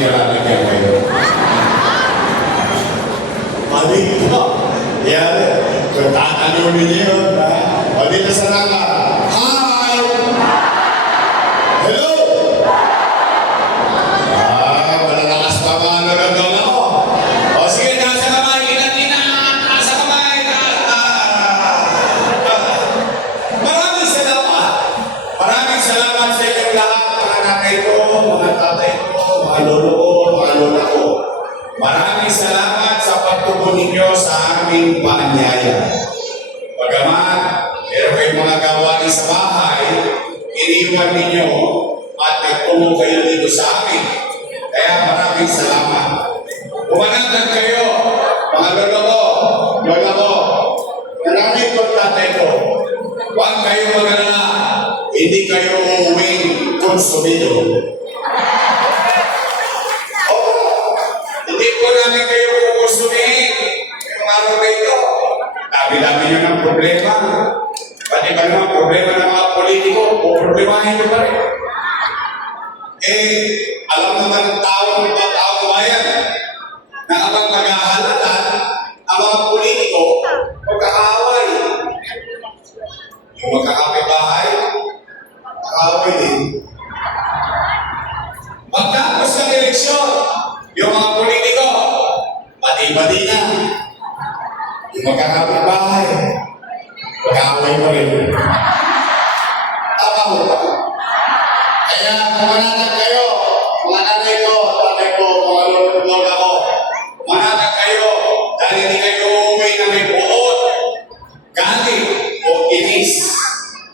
kalalagyan kayo. Mali ko. Yan. Kung tatanungin niyo, o dito sa nanga. Hi! Hello! Malalakas pa mga naragal ako. O sige, nasa kamay. Ina. Nasa kamay. Maraming salamat. Maraming salamat sa inyong lahat. Mga nanay ko, mga tatay ko, mga lolo ko, mga lola ko. Maraming salamat sa pagtugon ninyo sa aming paanyaya. Bagamat, meron kayong mga gawain sa bahay, iniwan ninyo at nagtungo kayo dito sa amin. Kaya maraming salamat. Umanatag kayo, mga lolo ko, lola ko, nanay ko, tatay ko. Huwag kayo mag-alala, hindi kayo uuwing konsumido. Hindi po namin kayo kukusumin yung araw na ito. Dami-dami nyo ng problema. Pati ba naman problema ng mga politiko, puproblemahin nyo pa rin. Alam naman ng taong bayan na abang nag-ahalatan ang mga politiko magkakaaway. Yung magkakapit-bahay, nakaaway din. Pagtapos ng eleksyon, yung mga politiko, pati-pati na. Yung magkakapit-bahay, magkakaway pa rin. Tama mo ba? Kaya kumanatag kayo, mga nanay ko, tatay ko, mga lolo ko. Kumanatag kayo, dahil hindi kayo umuwi na may buot, galit o inis.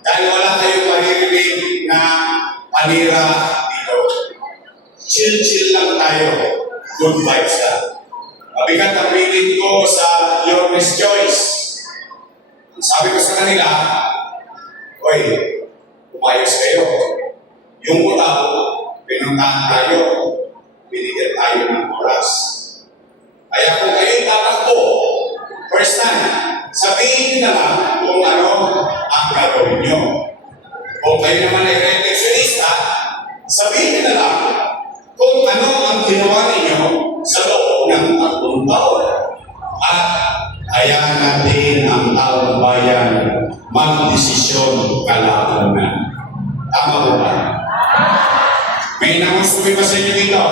Dahil wala kayong maririnig na panira dito. Chill-chill lang tayo. Good vibes lang. Mabigat ang reading ko sa Your Miss Joyce. Sabi ko sa kanila, oy, umayos kayo. Yung utaw, pinuntahan tayo. Binigyan tayo ng oras. Kaya kung kayo tatakbo, first time, sabihin na lang kung ano ang gagawin nyo. Kung kayo naman ay reflexionista, sabihin na lang kung ano ang ginawa ninyo sa loob ng 3 taon. At hayaan natin ang taong bayan mag-desisyon kalaban. Tama ba ba? May namusubi ba sa inyo dito?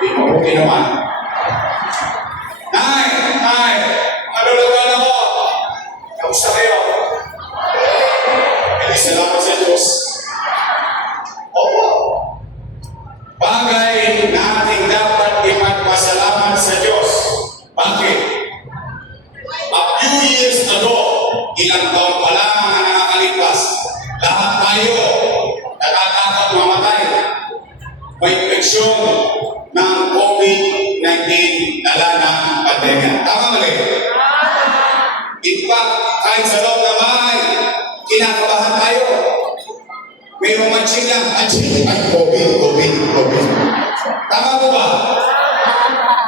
Di mabuti naman. Nay, malulugan ako. Kamusta kayo? Hindi salamat sa Diyos. Opo. Bagay na ating dapat ipagpasalamat sa Diyos. Bakit? A few years ago, ilang taon pa lang ang nakakalipas, lahat tayo natatakot mamatay. May infeksyon ng COVID-19 dala ng pandemya. Tama mali? In fact, kahit sa loob na bahay, kinakabahan tayo. May umansing lang, ay COVID. Tama mo ba?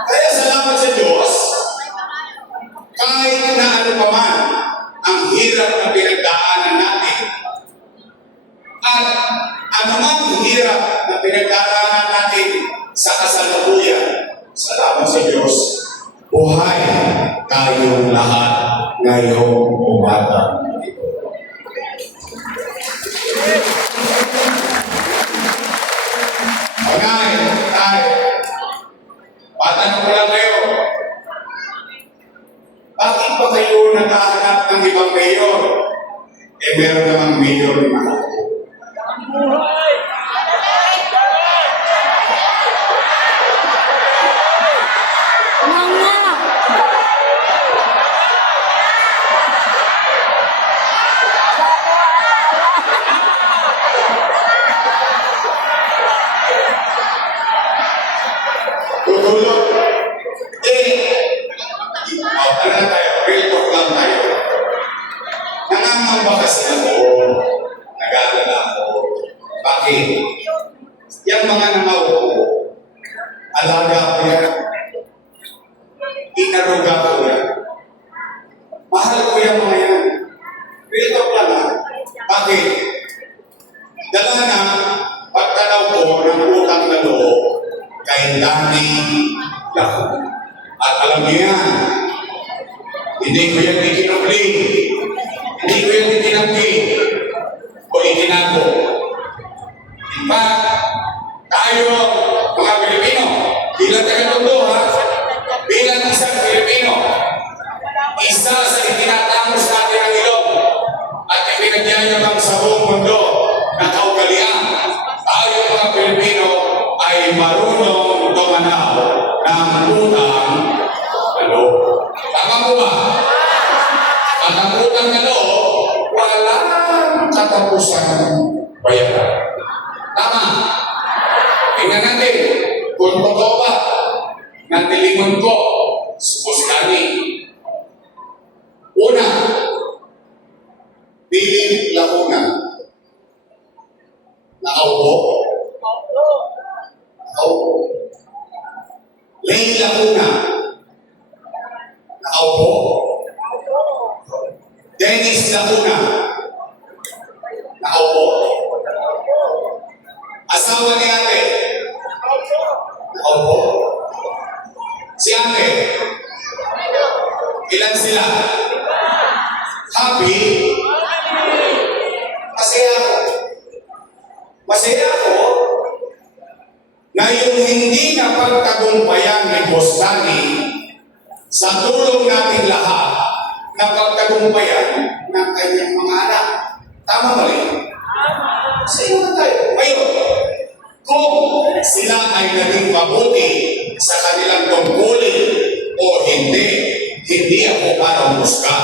Kaya salamat sa Diyos, kahit na ano pa man ang hirap na pinagdaanan natin, at anumang hirap na pinagdaanan natin sa kasalukuyan, salamat sa Diyos, buhay tayong lahat ngayong umaga. Patanong ko lang kayo, bakit pa kayo naghahanap ng ibang mayor? Meron namang mayor na ako. Tutulog. Ano na tayo? Real talk lang tayo. Nangangamba kasi ako. Nag-aalala ako. Hindi ko yung itinanggi o itinago. In fact, tayo, mga Pilipino, bilang taga-Tondo, bilang isang Pilipino, isa sa itinatamos natin ang ilong at ipinagyayabang sa buong mundo na kaugalian. Tayo, mga Pilipino, ay marunong tumanaw ng utang na loob. Tama po ba? At ang utang na loob, walang katapusan bayaran. Tama. Tingnan natin kung totoo ba ng tilingon ko sa Bustani. Una, Piling Lacuna. Nakaupo? Nakaupo. Lane Lacuna. Nakaupo? Dennis Lacuna. Nakaupo? Asawa ni ate? Nakaupo? Si ate? Ilan sila? Happy? Masaya ako. Masaya ako na yung hindi napagtagumpayan ni Boss Danny sa tulong nating lahat na pagtagumpayan ng kanyang mga anak. Tama mali? Sa iyo na tayo. Ngayon, kung sila ay naging mabuti sa kanilang tungkulin o hindi, hindi ako para musga.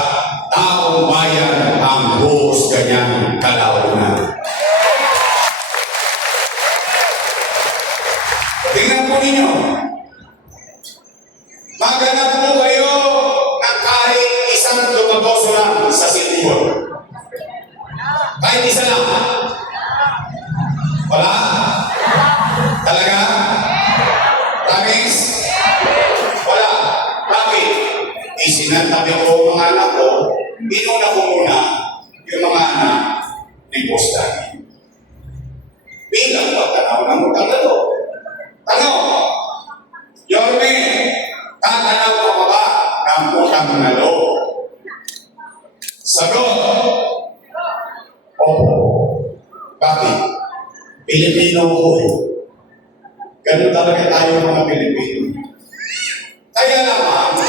Taong bayan ang buhos kanyang kalaunan. Tingnan po ninyo. Maghanap po kayo ng kahit isang lumagoso lang sa City Hall. Kahit isa lang. Wala? Talaga? Promise? Wala. Bakit? Isinantabi ko mga anak ko, inuna ko muna yung mga anak ni Boss Danny. Bilang pagtanaw ng magkagalo. Tanong, Yorme, tatanaw ka pa ba ng utang na loob? Sagot, opo. Bakit? Pilipino ko eh. Ganun talaga tayo mga Pilipino. Kaya naman,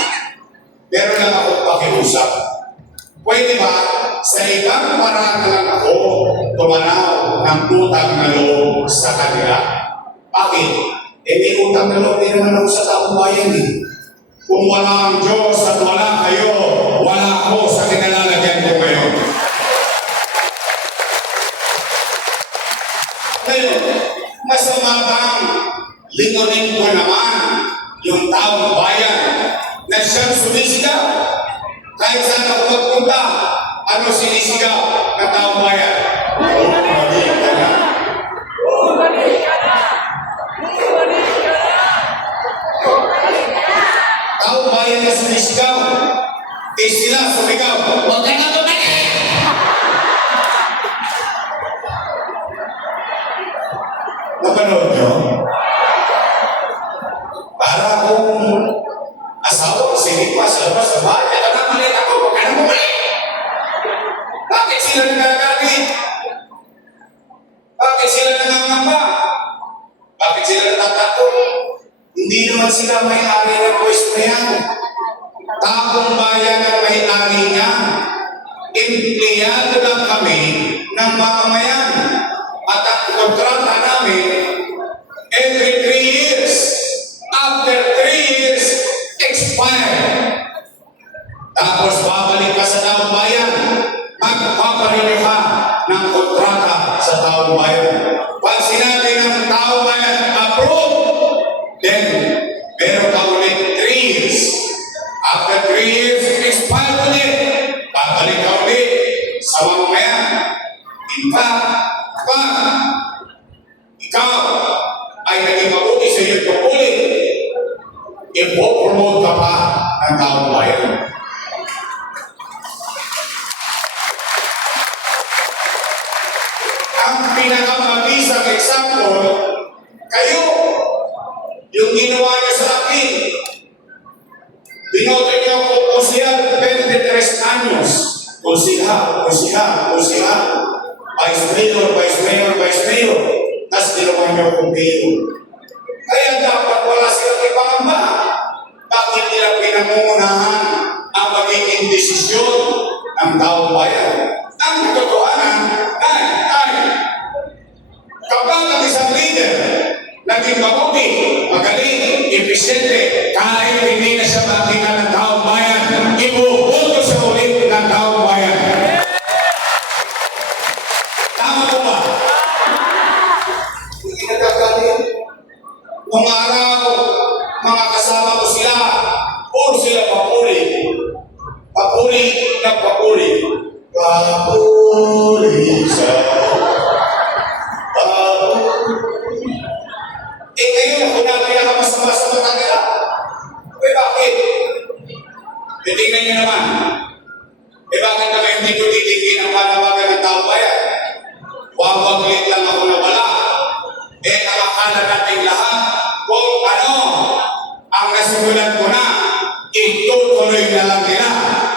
meron lang ako pakiusap. Pwede ba sa ibang paraan na lang ako tumanaw ng utang na loob sa kanila? Bakit? May utang na loob din naman ako sa taong bayan eh. Kung wala ang Diyos at wala kayo, wala ako sa kinalalagyan ko ngayon. Ngayon, masama bang lingunin ko naman yung taong bayan na siyang sumisigaw? Kahit saan ako magpunta, ano sinisigaw ng taong bayan? Bumalik ka na. Bumalik ka na. Bumalik ka na. Taong bayan na sumisigaw, sila sumigaw, huwag ka na bumalik! Napanood nyo? Para akong asawa, sige pa sa labas sa bahay, ito na malit ako, huwag ka na bumalik! Bakit sila nagagalit? Bakit sila nangangamba? Bakit sila natatakot? Hindi naman sila may-ari ng pwesto na yan. Taong bayan ang may-ari niya. Empleyado lang kami ng mamamayan. At ang kontrata namin, every 3 years. After 3 years, expire. Tapos babalik ka sa taong bayan. Magpaparinig ka ng kontrata sa taong bayan. Pag sinabi ng taong bayan, approve, then meron ka ulit 3 years. After 3 years, expire ulit. Babalik ka ulit sa mamamayan. In fact, pag ikaw ay naging mabuti sa iyong tungkulin, ipopromote ka pa ng taong bayan. Ang pinakamabisang example, kayo, yung ginawa niyo sa akin, binoto niyo ako po siya 23 anyos. Kung Kusina, Vice Mayor, tapos ginawa niyo kung mayor. Kaya dapat wala silang ipangamba. Bakit nila pinangungunahan ang magiging desisyon ng taong bayan? Ang katotohanan ay kapag ang isang leader naging mabuti, magaling, episyente, kahit hindi na siya makita ng taong bayan, ibubuto siya ulit ng taong bayan. Tama po ba? Hindi nagkakalit. Nung araw, mga kasama ko sila, puro sila papuri. Papuri na papuri. Papuri sa papuri. Ngayon ako na pinakamasama sa mga nila. Bakit? Titingnan nyo naman. Bakit naman hindi ko titingin ang panawagan ng taong bayan? Wawaglit lang ako na wala. Ang akala natin lahat kung ano ang nasimulan ko na, itutuloy na lang nila.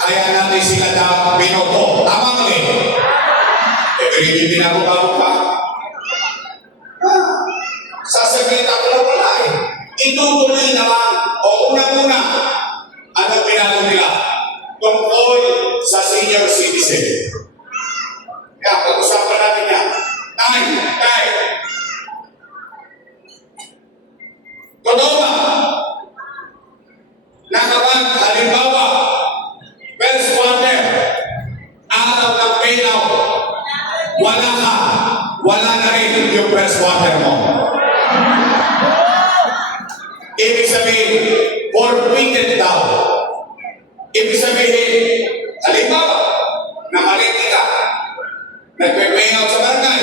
Kaya natin sila dapat binoto. Tama mali? Pero hindi na ako pa. Sasaglit ako na wala eh. Itutuloy na lang. O unang-una, ano pinato nila? Tungkol sa senior citizen. Kaya pag-usapan natin yan. Tay. Totoo ba? Na kapag halimbawa, first quarter, araw ng paynout, wala na rin yung first quarter mo. Ibig sabihin, forfeited daw. Ibig sabihin, halimbawa, namaliti ka, nagpe-payout sa barangay,